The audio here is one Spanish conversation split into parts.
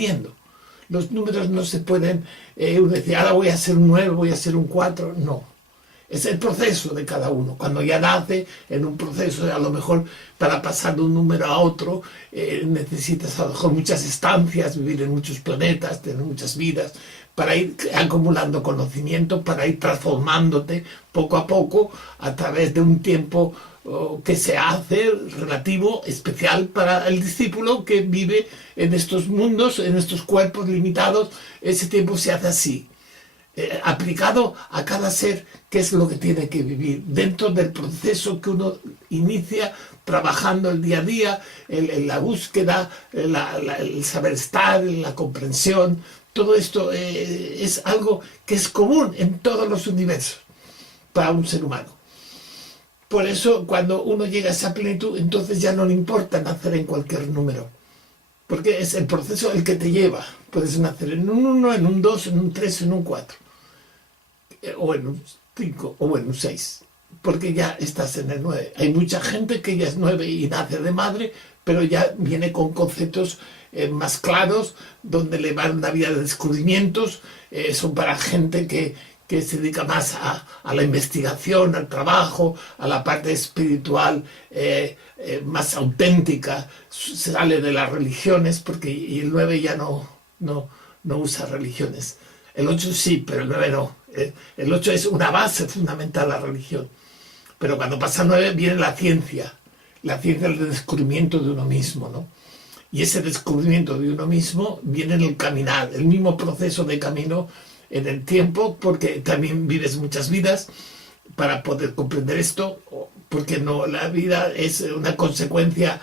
aprendiendo. Los números no se pueden decir, ahora voy a ser un 9, voy a ser un 4, no. Es el proceso de cada uno. Cuando ya nace, en un proceso, a lo mejor para pasar de un número a otro, necesitas a lo mejor muchas estancias, vivir en muchos planetas, tener muchas vidas, para ir acumulando conocimiento, para ir transformándote poco a poco a través de un tiempo que se hace relativo, especial para el discípulo que vive en estos mundos, en estos cuerpos limitados. Ese tiempo se hace así. Aplicado a cada ser, qué es lo que tiene que vivir dentro del proceso que uno inicia trabajando el día a día, la búsqueda, el saber estar, la comprensión. Todo esto es algo que es común en todos los universos para un ser humano. Por eso, cuando uno llega a esa plenitud, entonces ya no le importa nacer en cualquier número, porque es el proceso el que te lleva. Puedes nacer en un 1, en un 2, en un 3, en un 4, o en un 5, o en un 6, porque ya estás en el 9. Hay mucha gente que ya es 9 y nace de madre, pero ya viene con conceptos más claros, donde le van una vida de descubrimientos. Son para gente que se dedica más a la investigación, al trabajo, a la parte espiritual más auténtica. Se sale de las religiones, porque y el 9 ya no usa religiones. El 8 sí, pero el 9 no. El 8 es una base fundamental de la religión. Pero cuando pasa el 9 viene la ciencia del descubrimiento de uno mismo, ¿no? Y ese descubrimiento de uno mismo viene en el caminar, el mismo proceso de camino en el tiempo, porque también vives muchas vidas para poder comprender esto, porque no, la vida es una consecuencia,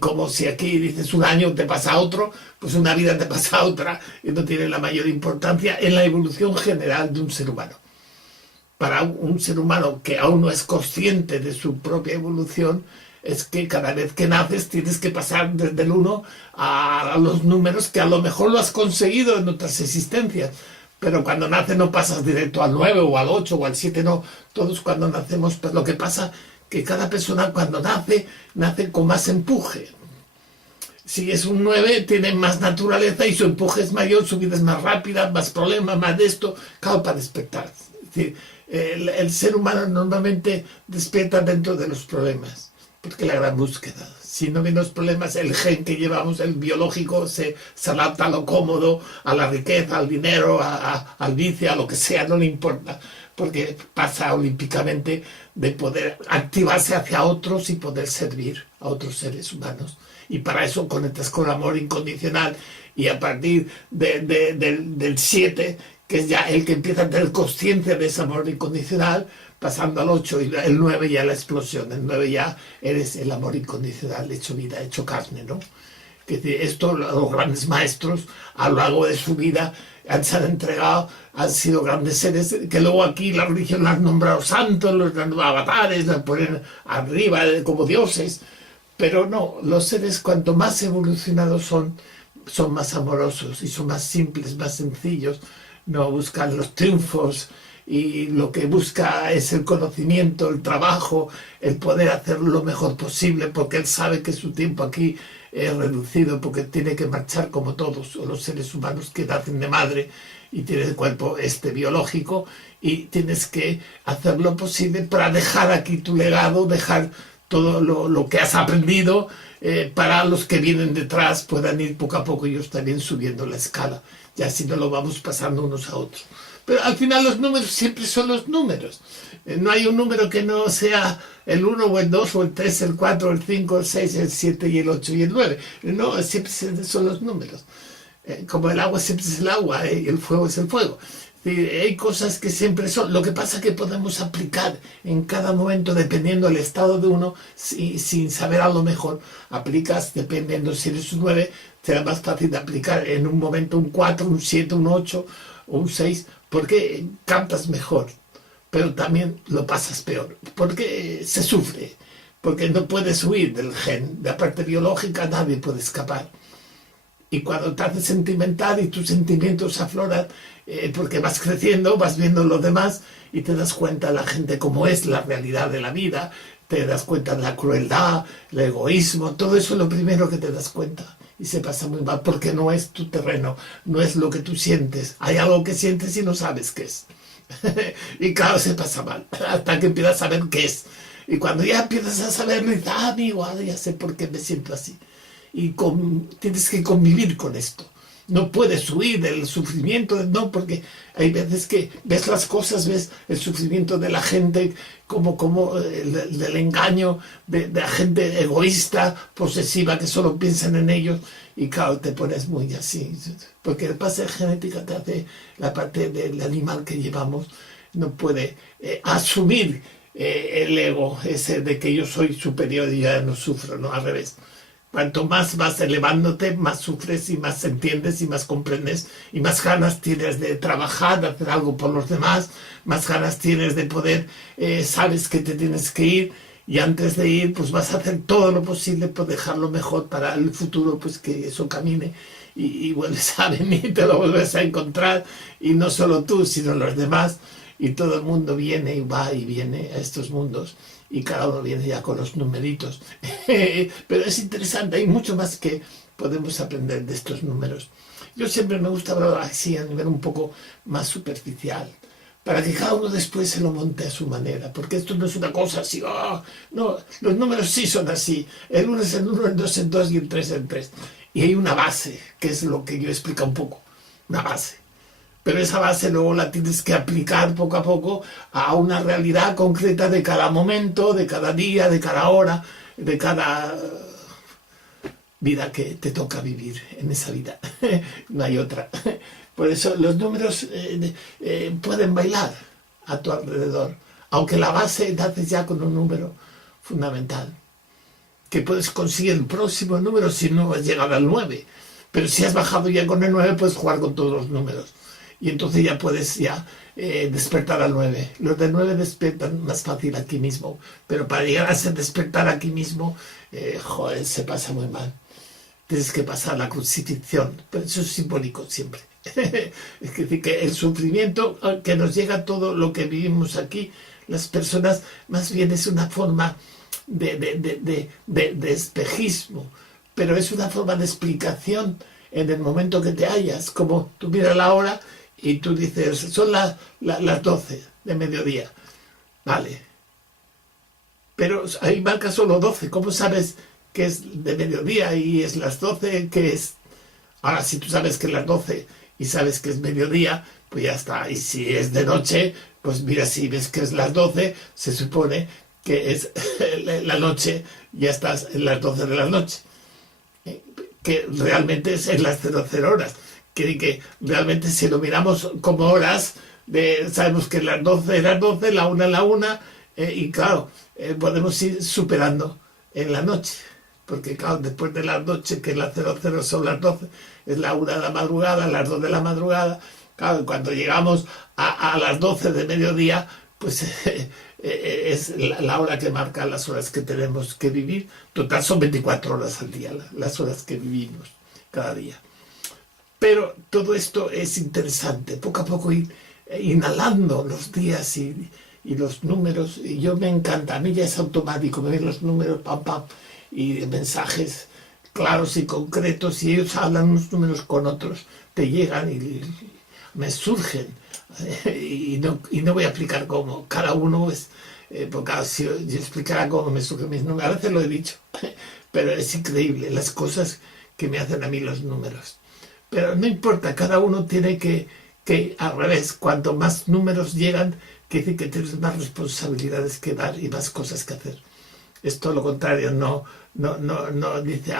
como si aquí dices un año te pasa a otro, pues una vida te pasa a otra, y no tiene la mayor importancia en la evolución general de un ser humano. Para un ser humano que aún no es consciente de su propia evolución, es que cada vez que naces tienes que pasar desde el 1 a los números que a lo mejor lo has conseguido en otras existencias. Pero cuando naces no pasas directo al 9 o al 8 o al 7, no. Todos cuando nacemos, pues lo que pasa que cada persona cuando nace con más empuje. Si es un 9, tiene más naturaleza y su empuje es mayor, su vida es más rápida, más problemas, más de esto, claro, para despertar. Es decir, el ser humano normalmente despierta dentro de los problemas, porque la gran búsqueda. Si no vienen los problemas, el gen que llevamos, el biológico, se adapta a lo cómodo, a la riqueza, al dinero, al vicio, a lo que sea, no le importa, porque pasa olímpicamente de poder activarse hacia otros y poder servir a otros seres humanos. Y para eso conectas con amor incondicional, y a partir del 7, que es ya el que empieza a tener conciencia de ese amor incondicional, pasando al 8 y el 9 ya la explosión. El 9 ya eres el amor incondicional, hecho vida, hecho carne, ¿no? Que esto los grandes maestros a lo largo de su vida se han entregado, han sido grandes seres, que luego aquí la religión los ha nombrado santos, los avatares, los ponen arriba como dioses, pero no, los seres cuanto más evolucionados son más amorosos y son más simples, más sencillos, no buscan los triunfos, y lo que busca es el conocimiento, el trabajo, el poder hacer lo mejor posible, porque él sabe que su tiempo aquí es reducido, porque tiene que marchar como todos los seres humanos que nacen de madre y tienen el cuerpo biológico, y tienes que hacer lo posible para dejar aquí tu legado, dejar todo lo que has aprendido, para los que vienen detrás puedan ir poco a poco ellos también subiendo la escala, y así nos lo vamos pasando unos a otros. Pero al final los números siempre son los números. No hay un número que no sea el 1 o el 2 o el 3, el 4, el 5, el 6, el 7 y el 8 y el 9. No, siempre son los números. Como el agua siempre es el agua, y el fuego es el fuego. Hay cosas que siempre son. Lo que pasa es que podemos aplicar en cada momento, dependiendo del estado de uno, sin saber a lo mejor. Aplicas, dependiendo si eres un 9, será más fácil de aplicar en un momento un 4, un 7, un 8 o un 6, porque captas mejor, pero también lo pasas peor, porque se sufre, porque no puedes huir del gen, de la parte biológica nadie puede escapar. Y cuando te haces sentimental y tus sentimientos afloran, porque vas creciendo, vas viendo lo demás y te das cuenta la gente cómo es la realidad de la vida, te das cuenta de la crueldad, el egoísmo, todo eso es lo primero que te das cuenta. Y se pasa muy mal porque no es tu terreno, no es lo que tú sientes. Hay algo que sientes y no sabes qué es. Y claro, se pasa mal, hasta que empiezas a saber qué es. Y cuando ya empiezas a saberlo, dices, amigo, ahora ya sé por qué me siento así. Y tienes que convivir con esto. No puedes huir del sufrimiento, no, porque hay veces que ves las cosas, ves el sufrimiento de la gente, como del engaño de la gente egoísta, posesiva, que solo piensan en ellos, y claro, te pones muy así, porque el pase genética te hace, la parte del animal que llevamos, no puede asumir el ego ese de que yo soy superior y ya no sufro, no, al revés. Cuanto más vas elevándote, más sufres y más entiendes y más comprendes y más ganas tienes de trabajar, de hacer algo por los demás, más ganas tienes de poder, sabes que te tienes que ir y antes de ir pues vas a hacer todo lo posible por dejarlo mejor para el futuro, pues que eso camine y vuelves a venir y te lo vuelves a encontrar y no solo tú, sino los demás y todo el mundo viene y va y viene a estos mundos. Y cada uno viene ya con los numeritos. Pero es interesante, hay mucho más que podemos aprender de estos números. Yo siempre me gusta hablar así a nivel un poco más superficial, para que cada uno después se lo monte a su manera, porque esto no es una cosa así, oh, no, los números sí son así, el 1 es el 1, el 2 es el 2 y el 3 es el 3. Y hay una base, que es lo que yo explico un poco, una base. Pero esa base luego la tienes que aplicar poco a poco a una realidad concreta de cada momento, de cada día, de cada hora, de cada vida que te toca vivir en esa vida. No hay otra. Por eso los números pueden bailar a tu alrededor, aunque la base naces ya con un número fundamental, que puedes conseguir el próximo número si no has llegado al 9. Pero si has bajado ya con el 9, puedes jugar con todos los números. Y entonces ya puedes despertar al 9. Los del 9 despiertan más fácil aquí mismo. Pero para llegar a ser despertar aquí mismo, joder, se pasa muy mal. Tienes que pasar la crucifixión. Pero eso es simbólico siempre. Es decir, que el sufrimiento que nos llega todo lo que vivimos aquí, las personas, más bien es una forma de espejismo. Pero es una forma de explicación en el momento que te hallas. Como tú miras la hora y tú dices, son las 12 de mediodía. Vale. Pero ahí marca solo 12. ¿Cómo sabes que es de mediodía y es las 12? ¿Qué es? Ahora, si tú sabes que es las 12 y sabes que es mediodía, pues ya está. Y si es de noche, pues mira, si ves que es las 12, se supone que es la noche, ya estás en las 12 de la noche. Que realmente es en las 00 horas. Que realmente si lo miramos como horas, sabemos que las 12 es las 12, la 1 es la 1, y claro, podemos ir superando en la noche. Porque claro, después de la noche, que las 00 son las 12, es la 1 de la madrugada, las 2 de la madrugada. Claro, cuando llegamos a las 12 de mediodía, pues es la hora que marca las horas que tenemos que vivir. Total son 24 horas al día, las horas que vivimos cada día. Pero todo esto es interesante, poco a poco ir inhalando los días y los números. Y yo me encanta, a mí ya es automático, me ven los números, pam, pam, y mensajes claros y concretos, y ellos hablan unos números con otros, te llegan y me surgen. Y no voy a explicar cómo, cada uno es, porque si yo explicara cómo me surgen mis números, a veces lo he dicho, pero es increíble las cosas que me hacen a mí los números. Pero no importa, cada uno tiene que al revés, cuanto más números llegan, quiere decir que tienes más responsabilidades que dar y más cosas que hacer. Es todo lo contrario, no dice,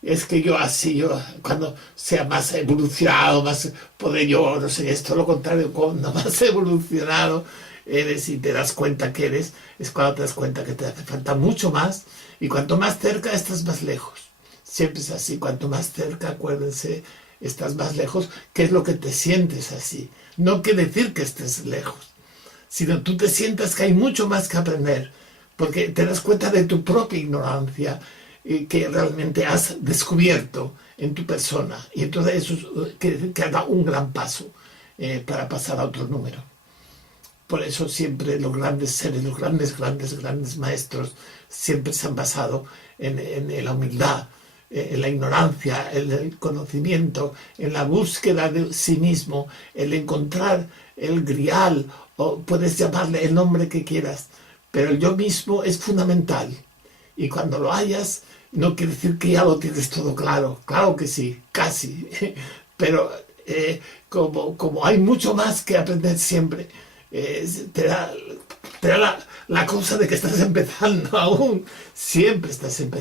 es que yo así, yo cuando sea más evolucionado, más poder yo, no sé, es todo lo contrario, cuando más evolucionado eres y te das cuenta que eres, es cuando te das cuenta que te hace falta mucho más, y cuanto más cerca estás más lejos. Siempre es así, cuanto más cerca, acuérdense, estás más lejos, que es lo que te sientes así. No quiere decir que estés lejos, sino tú te sientas que hay mucho más que aprender, porque te das cuenta de tu propia ignorancia que realmente has descubierto en tu persona. Y entonces eso quiere decir que has dado un gran paso para pasar a otro número. Por eso siempre los grandes seres, los grandes maestros, siempre se han basado en la humildad, en la ignorancia, en el conocimiento, en la búsqueda de sí mismo, el encontrar el grial, o puedes llamarle el nombre que quieras, pero el yo mismo es fundamental. Y cuando lo hayas, no quiere decir que ya lo tienes todo claro. Claro que sí, casi. Pero como hay mucho más que aprender siempre, te da la cosa de que estás empezando aún. Siempre estás empezando.